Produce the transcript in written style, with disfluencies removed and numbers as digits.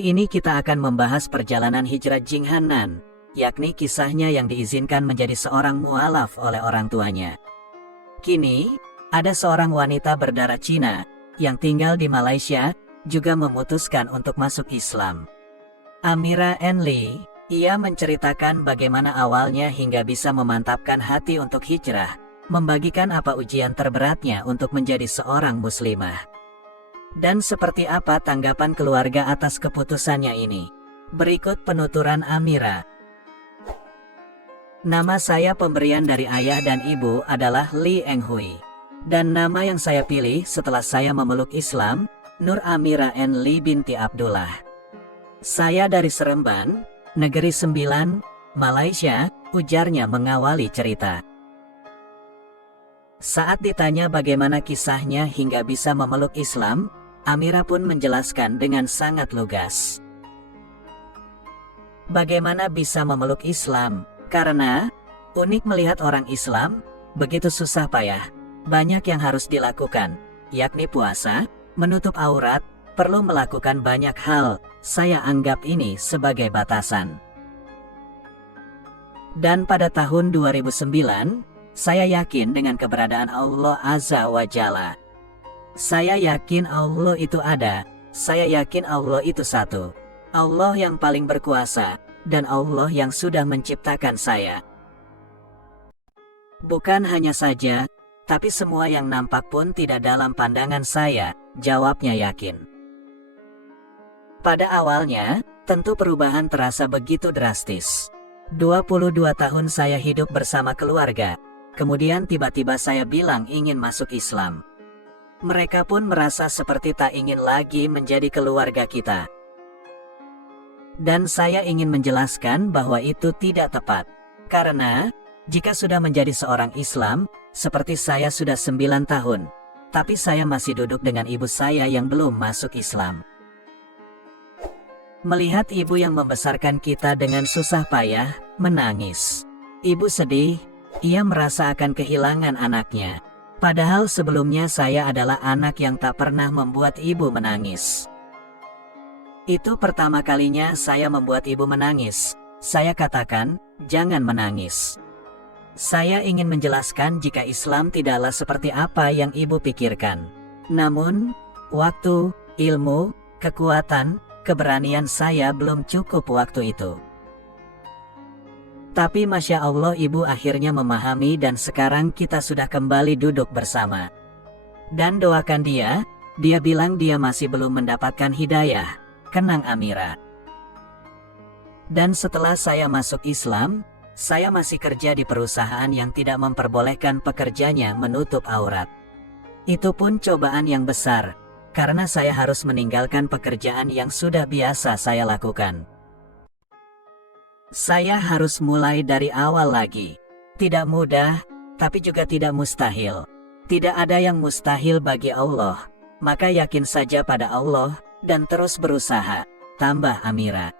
Kali ini kita akan membahas perjalanan hijrah Jing Hanan, yakni kisahnya yang diizinkan menjadi seorang mualaf oleh orang tuanya. Kini, ada seorang wanita berdarah Cina yang tinggal di Malaysia juga memutuskan untuk masuk Islam. Amira N. Lee, ia menceritakan bagaimana awalnya hingga bisa memantapkan hati untuk hijrah, membagikan apa ujian terberatnya untuk menjadi seorang muslimah. Dan seperti apa tanggapan keluarga atas keputusannya ini? Berikut penuturan Amira. Nama saya pemberian dari ayah dan ibu adalah Lee Eng Hui. Dan nama yang saya pilih setelah saya memeluk Islam, Nur Amira N. Lee binti Abdullah. Saya dari Seremban, Negeri Sembilan, Malaysia, ujarnya mengawali cerita. Saat ditanya bagaimana kisahnya hingga bisa memeluk Islam, Amira pun menjelaskan dengan sangat lugas. Bagaimana bisa memeluk Islam? Karena unik melihat orang Islam, begitu susah payah, banyak yang harus dilakukan, yakni puasa, menutup aurat, perlu melakukan banyak hal, saya anggap ini sebagai batasan. Dan pada tahun 2009, saya yakin dengan keberadaan Allah Azza wa Jalla. Saya yakin Allah itu ada, saya yakin Allah itu satu. Allah yang paling berkuasa, dan Allah yang sudah menciptakan saya. Bukan hanya saja, tapi semua yang nampak pun tidak dalam pandangan saya, jawabnya yakin. Pada awalnya, tentu perubahan terasa begitu drastis. 22 tahun saya hidup bersama keluarga, kemudian tiba-tiba saya bilang ingin masuk Islam. Mereka pun merasa seperti tak ingin lagi menjadi keluarga kita. Dan saya ingin menjelaskan bahwa itu tidak tepat. Karena, jika sudah menjadi seorang Islam, seperti saya sudah 9 tahun, tapi saya masih duduk dengan ibu saya yang belum masuk Islam. Melihat ibu yang membesarkan kita dengan susah payah, menangis. Ibu sedih, ia merasa akan kehilangan anaknya. Padahal sebelumnya saya adalah anak yang tak pernah membuat ibu menangis. Itu pertama kalinya saya membuat ibu menangis. Saya katakan, jangan menangis. Saya ingin menjelaskan jika Islam tidaklah seperti apa yang ibu pikirkan. Namun, waktu, ilmu, kekuatan, keberanian saya belum cukup waktu itu. Tapi Masya Allah ibu akhirnya memahami dan sekarang kita sudah kembali duduk bersama. Dan doakan dia bilang dia masih belum mendapatkan hidayah, kenang Amira. Dan setelah saya masuk Islam, saya masih kerja di perusahaan yang tidak memperbolehkan pekerjanya menutup aurat. Itu pun cobaan yang besar, karena saya harus meninggalkan pekerjaan yang sudah biasa saya lakukan. Saya harus mulai dari awal lagi. Tidak mudah, tapi juga tidak mustahil. Tidak ada yang mustahil bagi Allah. Maka yakin saja pada Allah, dan terus berusaha, tambah Amira.